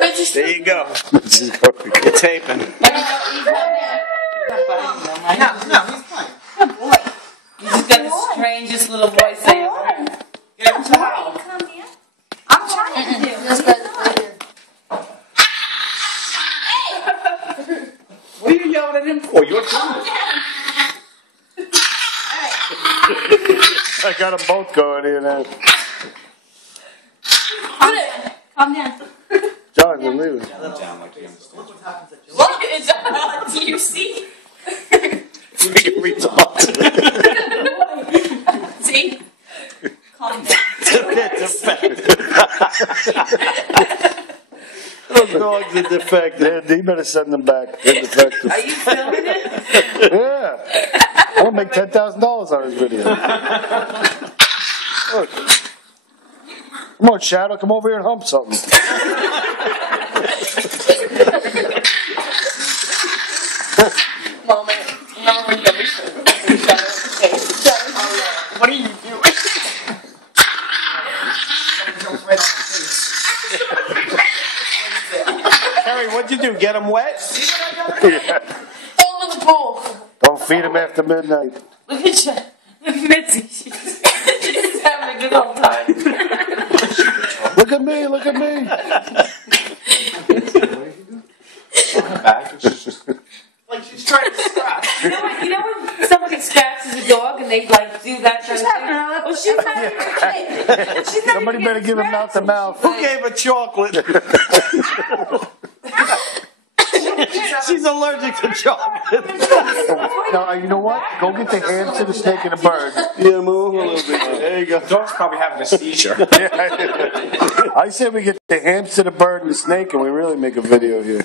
There you go. You're taping. No, he's fine. Good boy. You just got the strangest little voice saying. Get him to howl. I'm trying to do. What are you yelling at him for? You're doing it. I got them both going here now. Calm down. John, you're leaving. Down like you understand. Look, do you see? Freaking retarded. See? Calm down. Defected. Those dogs are defected. Yeah, you better send them back. They're defective. Are you filming it? Yeah. I'll make $10,000 on this video. Look. Come on, Shadow. Come over here and hump something. Moment. Remember when Debbie said, what are you doing? Carrie, what'd you do? Get him wet? Yeah. Throw him in the pool. Don't feed him after midnight. Look at you. Look at Mitzi. She's having a good old time. Look at me. Look at me. Back. Like she's trying to scratch. You know when somebody scratches a dog and they like do that kind of thing? Well, she's not even a kid. She's not Somebody even better give him mouth to mouth. Who gave her chocolate? She's allergic to chocolate. Now, you know what? Go get the hamster, the snake, and the bird. Yeah, move a little bit. There you go. Dog's probably having a seizure. I say we get the hamster, the bird, and the snake, and we really make a video here.